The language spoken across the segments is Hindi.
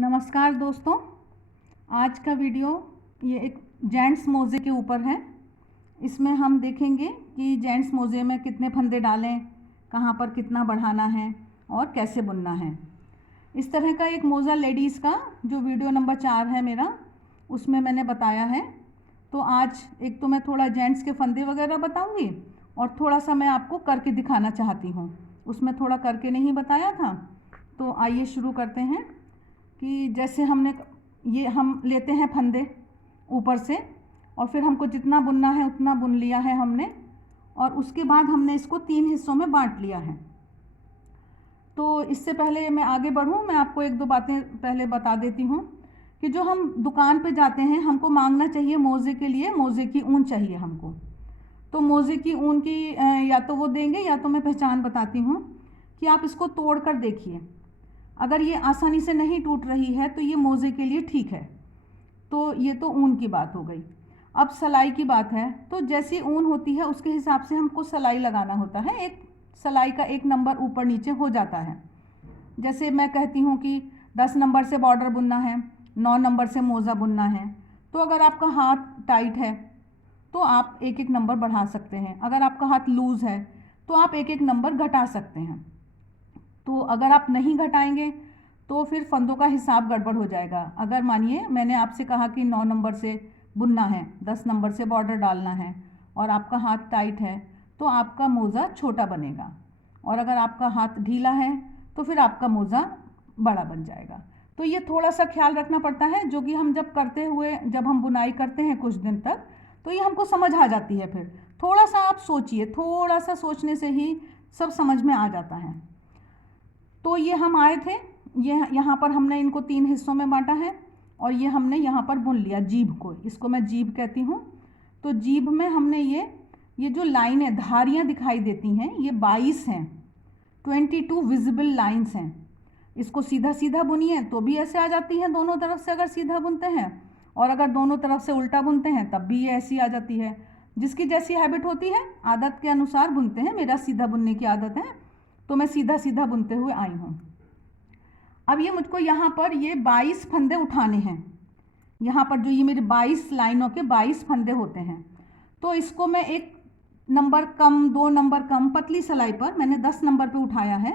नमस्कार दोस्तों, आज का वीडियो ये एक जेंट्स मोज़े के ऊपर है। इसमें हम देखेंगे कि जेंट्स मोज़े में कितने फंदे डालें, कहाँ पर कितना बढ़ाना है और कैसे बुनना है। इस तरह का एक मोज़ा लेडीज़ का जो वीडियो नंबर 4 है मेरा, उसमें मैंने बताया है। तो आज एक तो मैं थोड़ा जेंट्स के फंदे वगैरह बताऊँगी और थोड़ा सा मैं आपको करके दिखाना चाहती हूँ। उसमें थोड़ा करके नहीं बताया था। तो आइए शुरू करते हैं कि जैसे ये हम लेते हैं फंदे ऊपर से और फिर हमको जितना बुनना है उतना बुन लिया है हमने, और उसके बाद हमने इसको 3 हिस्सों में बांट लिया है। तो इससे पहले मैं आगे बढ़ूं, मैं आपको एक दो बातें पहले बता देती हूं कि जो हम दुकान पे जाते हैं, हमको मांगना चाहिए मोज़े के लिए, मोज़े की ऊन चाहिए हमको। तो मोज़े की ऊन की या तो वो देंगे या तो मैं पहचान बताती हूँ कि आप इसको तोड़ कर देखिए। अगर ये आसानी से नहीं टूट रही है तो ये मोज़े के लिए ठीक है। तो ये तो ऊन की बात हो गई। अब सिलाई की बात है, तो जैसी ऊन होती है उसके हिसाब से हमको सिलाई लगाना होता है। एक सिलाई का एक नंबर ऊपर नीचे हो जाता है। जैसे मैं कहती हूँ कि 10 नंबर से बॉर्डर बुनना है, 9 नंबर से मोज़ा बुनना है। तो अगर आपका हाथ टाइट है तो आप एक एक नंबर बढ़ा सकते हैं। अगर आपका हाथ लूज़ है तो आप एक एक नंबर घटा सकते हैं। तो अगर आप नहीं घटाएंगे तो फिर फंदों का हिसाब गड़बड़ हो जाएगा। अगर मानिए मैंने आपसे कहा कि 9 नंबर से बुनना है, 10 नंबर से बॉर्डर डालना है और आपका हाथ टाइट है तो आपका मोज़ा छोटा बनेगा, और अगर आपका हाथ ढीला है तो फिर आपका मोज़ा बड़ा बन जाएगा। तो ये थोड़ा सा ख्याल रखना पड़ता है, जो कि हम जब हम बुनाई करते हैं कुछ दिन तक, तो ये हमको समझ आ जाती है। फिर थोड़ा सा आप सोचिए, थोड़ा सा सोचने से ही सब समझ में आ जाता है। तो ये हम आए थे, ये यहाँ पर हमने इनको 3 हिस्सों में बांटा है और ये हमने यहाँ पर बुन लिया जीभ को। इसको मैं जीभ कहती हूँ। तो जीभ में हमने ये जो लाइनें, धारियाँ दिखाई देती हैं, ये 22 हैं। 22 विजिबल लाइंस हैं। इसको सीधा सीधा बुनिए तो भी ऐसे आ जाती हैं दोनों तरफ से अगर सीधा बुनते हैं, और अगर दोनों तरफ से उल्टा बुनते हैं तब भी ये ऐसी आ जाती है। जिसकी जैसी हैबिट होती है, आदत के अनुसार बुनते हैं। मेरा सीधा बुनने की आदत है तो मैं सीधा सीधा बुनते हुए आई हूँ। अब ये मुझको यहाँ पर ये 22 फंदे उठाने हैं। यहाँ पर जो ये मेरे 22 लाइनों के 22 फंदे होते हैं, तो इसको मैं एक नंबर कम, 2 नंबर कम, पतली सिलाई पर मैंने 10 नंबर पे उठाया है।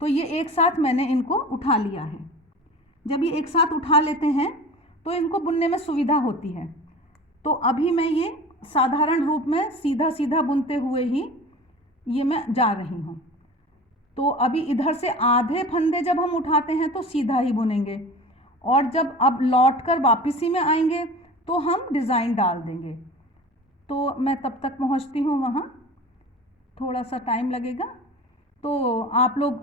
तो ये एक साथ मैंने इनको उठा लिया है। जब ये एक साथ उठा लेते हैं तो इनको बुनने में सुविधा होती है। तो अभी मैं ये साधारण रूप में सीधा सीधा बुनते हुए ही ये मैं जा रही हूँ। तो अभी इधर से आधे फंदे जब हम उठाते हैं तो सीधा ही बुनेंगे, और जब अब लौट कर वापसी में आएंगे तो हम डिज़ाइन डाल देंगे। तो मैं तब तक पहुंचती हूँ वहाँ, थोड़ा सा टाइम लगेगा। तो आप लोग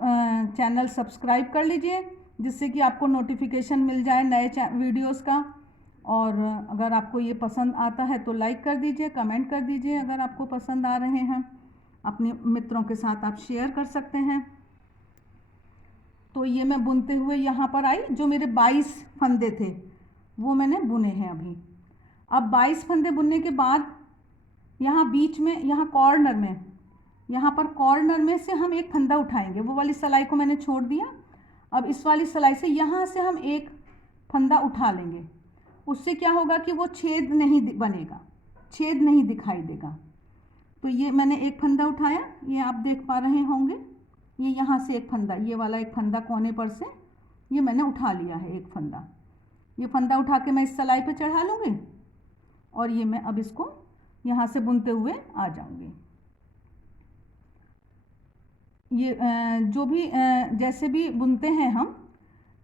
चैनल सब्सक्राइब कर लीजिए, जिससे कि आपको नोटिफिकेशन मिल जाए नए वीडियोस का। और अगर आपको ये पसंद आता है तो लाइक कर दीजिए, कमेंट कर दीजिए। अगर आपको पसंद आ रहे हैं, अपने मित्रों के साथ आप शेयर कर सकते हैं। तो ये मैं बुनते हुए यहाँ पर आई। जो मेरे 22 फंदे थे वो मैंने बुने हैं अभी। अब 22 फंदे बुनने के बाद यहाँ बीच में, यहाँ कॉर्नर में, यहाँ पर कॉर्नर में से हम एक फंदा उठाएंगे। वो वाली सिलाई को मैंने छोड़ दिया। अब इस वाली सिलाई से यहाँ से हम एक फंदा उठा लेंगे। उससे क्या होगा कि वो छेद नहीं बनेगा, छेद नहीं दिखाई देगा। तो ये मैंने एक फंदा उठाया, ये आप देख पा रहे होंगे। ये यहाँ से एक फंदा, ये वाला एक फंदा कोने पर से ये मैंने उठा लिया है एक फंदा। ये फंदा उठा के मैं इस सिलाई पे चढ़ा लूँगी और ये मैं अब इसको यहाँ से बुनते हुए आ जाऊँगी। ये जो भी जैसे भी बुनते हैं हम,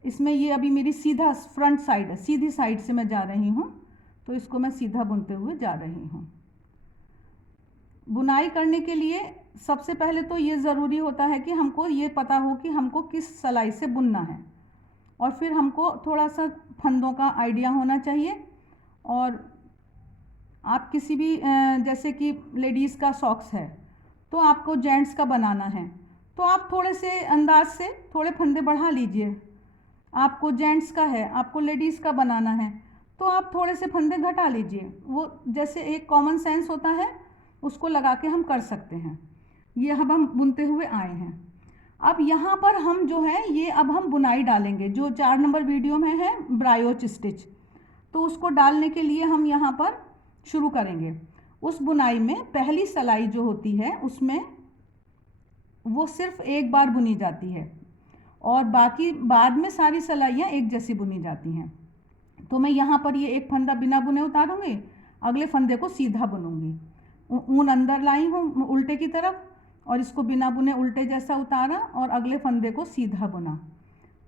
इसमें ये अभी मेरी सीधा फ्रंट साइड है, सीधी साइड से मैं जा रही हूँ। तो इसको मैं सीधा बुनते हुए जा रही हूँ। बुनाई करने के लिए सबसे पहले तो ये ज़रूरी होता है कि हमको ये पता हो कि हमको किस सिलाई से बुनना है, और फिर हमको थोड़ा सा फंदों का आइडिया होना चाहिए। और आप किसी भी जैसे कि लेडीज़ का सॉक्स है तो आपको जेंट्स का बनाना है, तो आप थोड़े से अंदाज से थोड़े फंदे बढ़ा लीजिए। आपको जेंट्स का है, आपको लेडीज़ का बनाना है, तो आप थोड़े से फंदे घटा लीजिए। वो जैसे एक कॉमन सेंस होता है, उसको लगा के हम कर सकते हैं। ये अब हम बुनते हुए आए हैं। अब यहाँ पर हम जो है ये अब हम बुनाई डालेंगे, जो 4 नंबर वीडियो में है ब्रायोच स्टिच, तो उसको डालने के लिए हम यहाँ पर शुरू करेंगे। उस बुनाई में पहली सिलाई जो होती है उसमें वो सिर्फ एक बार बुनी जाती है और बाकी बाद में सारी सिलाइयाँ एक जैसी बुनी जाती हैं। तो मैं यहाँ पर ये एक फंदा बिना बुने उतारूँगी, अगले फंदे को सीधा बुनूंगी। ऊन अंदर लाई हूँ उल्टे की तरफ और इसको बिना बुने उल्टे जैसा उतारा और अगले फंदे को सीधा बुना।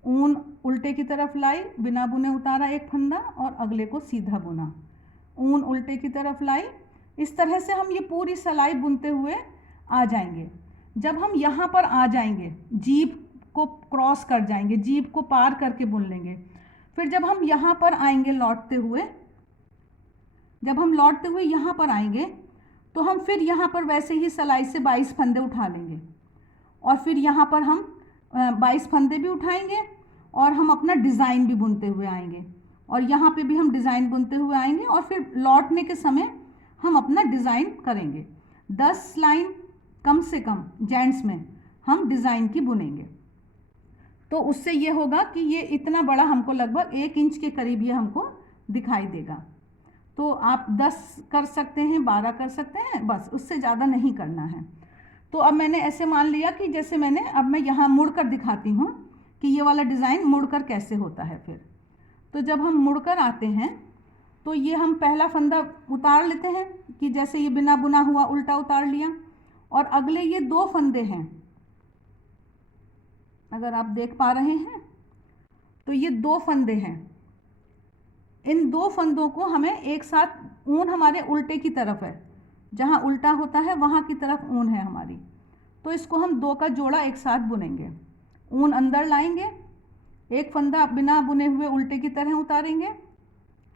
ऊन उल्टे की तरफ लाई, बिना बुने उतारा एक फंदा और अगले को सीधा बुना। ऊन उल्टे की तरफ लाई। इस तरह से हम ये पूरी सिलाई बुनते हुए आ जाएंगे। जब हम यहाँ पर आ जाएंगे, जीभ को क्रॉस कर जाएंगे, जीभ को पार करके बुन लेंगे। फिर जब हम यहाँ पर आएंगे लौटते हुए, जब हम लौटते हुए यहाँ पर आएंगे तो हम फिर यहाँ पर वैसे ही सिलाई से 22 फंदे उठा लेंगे और फिर यहाँ पर हम 22 फंदे भी उठाएंगे और हम अपना डिज़ाइन भी बुनते हुए आएंगे और यहाँ पे भी हम डिज़ाइन बुनते हुए आएंगे और फिर लौटने के समय हम अपना डिज़ाइन करेंगे। 10 लाइन कम से कम जेंट्स में हम डिज़ाइन की बुनेंगे। तो उससे ये होगा कि ये इतना बड़ा हमको लगभग 1 इंच के करीब ये हमको दिखाई देगा। तो आप 10 कर सकते हैं, 12 कर सकते हैं, बस उससे ज़्यादा नहीं करना है। तो अब मैंने ऐसे मान लिया कि जैसे अब मैं यहाँ मुड़कर दिखाती हूँ कि ये वाला डिज़ाइन मुड़कर कैसे होता है। फिर तो जब हम मुड़कर आते हैं तो ये हम पहला फंदा उतार लेते हैं कि जैसे ये बिना बुना हुआ उल्टा उतार लिया और अगले ये 2 फंदे हैं, अगर आप देख पा रहे हैं तो ये 2 फंदे हैं। इन 2 फंदों को हमें एक साथ, ऊन हमारे उल्टे की तरफ है, जहाँ उल्टा होता है वहाँ की तरफ ऊन है हमारी, तो इसको हम 2 का जोड़ा एक साथ बुनेंगे। ऊन अंदर लाएंगे, एक फंदा बिना बुने हुए उल्टे की तरह उतारेंगे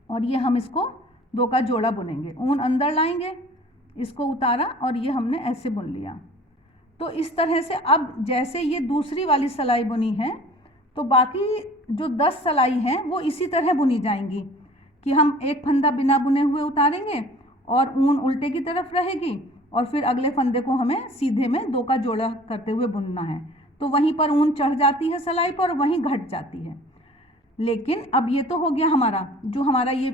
और ये हम इसको 2 का जोड़ा बुनेंगे। ऊन अंदर लाएंगे, इसको उतारा और ये हमने ऐसे बुन लिया। तो इस तरह से अब जैसे ये दूसरी वाली सिलाई बुनी है तो बाकी जो 10 सिलाई हैं वो इसी तरह बुनी जाएंगी कि हम एक फंदा बिना बुने हुए उतारेंगे और ऊन उल्टे की तरफ रहेगी और फिर अगले फंदे को हमें सीधे में 2 का जोड़ा करते हुए बुनना है। तो वहीं पर ऊन चढ़ जाती है सिलाई पर और वहीं घट जाती है। लेकिन अब ये तो हो गया हमारा, जो हमारा ये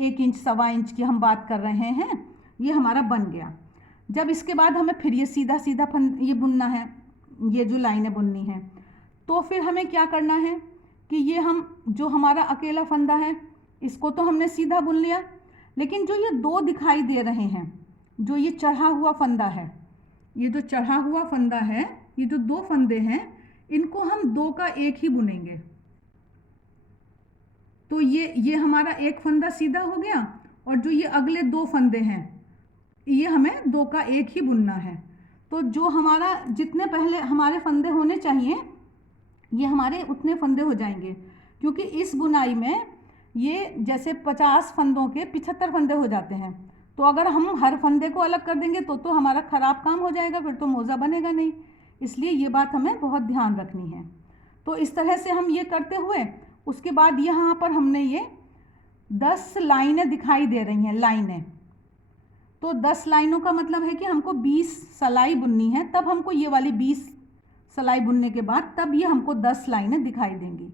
1 इंच 1.25 इंच की हम बात कर रहे हैं, ये हमारा बन गया। जब इसके बाद हमें फिर ये सीधा सीधा ये बुनना है, ये जो लाइनें बुननी है, तो फिर हमें क्या करना है कि ये हम जो हमारा अकेला फंदा है इसको तो हमने सीधा बुन लिया, लेकिन जो ये 2 दिखाई दे रहे हैं, जो ये चढ़ा हुआ फंदा है, ये जो चढ़ा हुआ फंदा है, ये जो 2 फंदे हैं, इनको हम 2 का 1 ही बुनेंगे। तो ये हमारा एक फंदा सीधा हो गया और जो ये अगले 2 फंदे हैं ये हमें 2 का 1 ही बुनना है। तो जो हमारा जितने पहले हमारे फंदे होने चाहिए ये हमारे उतने फंदे हो जाएंगे, क्योंकि इस बुनाई में ये जैसे 50 फंदों के 75 फंदे हो जाते हैं। तो अगर हम हर फंदे को अलग कर देंगे तो हमारा ख़राब काम हो जाएगा, फिर तो मोज़ा बनेगा नहीं। इसलिए ये बात हमें बहुत ध्यान रखनी है। तो इस तरह से हम ये करते हुए उसके बाद यहाँ पर हमने ये 10 लाइनें दिखाई दे रही हैं, लाइनें। तो 10 लाइनों का मतलब है कि हमको 20 सिलाई बुननी है, तब हमको ये वाली 20 सिलाई बुनने के बाद तब ये हमको 10 लाइनें दिखाई देंगी।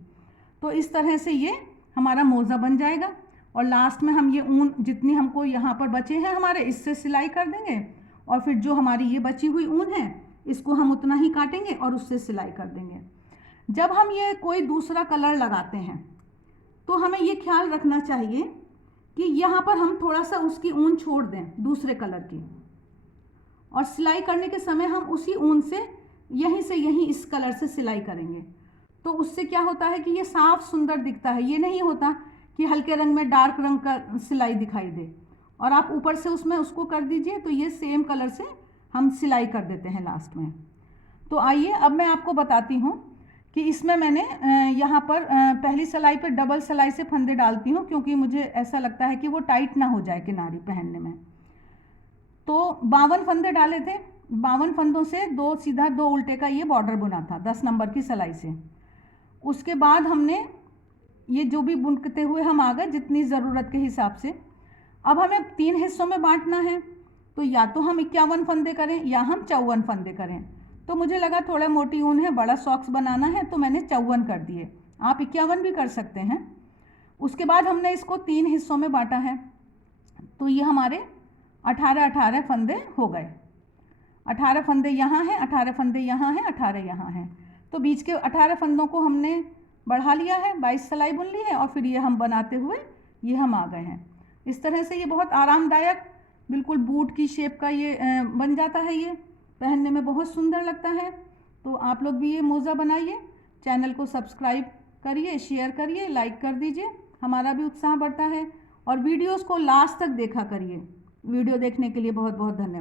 तो इस तरह से ये हमारा मोज़ा बन जाएगा और लास्ट में हम ये ऊन जितनी हमको यहाँ पर बचे हैं हमारे, इससे सिलाई कर देंगे और फिर जो हमारी ये बची हुई ऊन है इसको हम उतना ही काटेंगे और उससे सिलाई कर देंगे। जब हम ये कोई दूसरा कलर लगाते हैं तो हमें ये ख्याल रखना चाहिए कि यहाँ पर हम थोड़ा सा उसकी ऊन छोड़ दें दूसरे कलर की, और सिलाई करने के समय हम उसी ऊन से यहीं से यहीं इस कलर से सिलाई करेंगे। तो उससे क्या होता है कि ये साफ सुंदर दिखता है। ये नहीं होता कि हल्के रंग में डार्क रंग का सिलाई दिखाई दे और आप ऊपर से उसमें उसको कर दीजिए तो ये सेम कलर से हम सिलाई कर देते हैं लास्ट में। तो आइए अब मैं आपको बताती हूँ कि इसमें मैंने यहाँ पर पहली सिलाई पर डबल सिलाई से फंदे डालती हूँ, क्योंकि मुझे ऐसा लगता है कि वो टाइट ना हो जाए किनारी पहनने में। तो 52 फंदे डाले थे, 52 फंदों से 2 सीधा 2 उल्टे का ये बॉर्डर बुना था 10 नंबर की सिलाई से। उसके बाद हमने ये जो भी बुनते हुए हम आ गए जितनी ज़रूरत के हिसाब से। अब हमें 3 हिस्सों में बांटना है, तो या तो हम 51 फंदे करें या हम 54 फंदे करें। तो मुझे लगा थोड़ा मोटी ऊन है, बड़ा सॉक्स बनाना है, तो मैंने 54 कर दिए। आप 51 भी कर सकते हैं। उसके बाद हमने इसको 3 हिस्सों में बांटा है, तो ये हमारे 18 फंदे हो गए। 18 फंदे यहाँ हैं, 18 फंदे यहाँ हैं, 18 यहाँ हैं। तो बीच के 18 फंदों को हमने बढ़ा लिया है, 22 सिलाई बुन ली है, और फिर ये हम बनाते हुए ये हम आ गए हैं। इस तरह से ये बहुत आरामदायक, बिल्कुल बूट की शेप का ये बन जाता है। ये पहनने में बहुत सुंदर लगता है। तो आप लोग भी ये मोज़ा बनाइए। चैनल को सब्सक्राइब करिए, शेयर करिए, लाइक कर दीजिए, हमारा भी उत्साह बढ़ता है। और वीडियोस को लास्ट तक देखा करिए। वीडियो देखने के लिए बहुत बहुत धन्यवाद।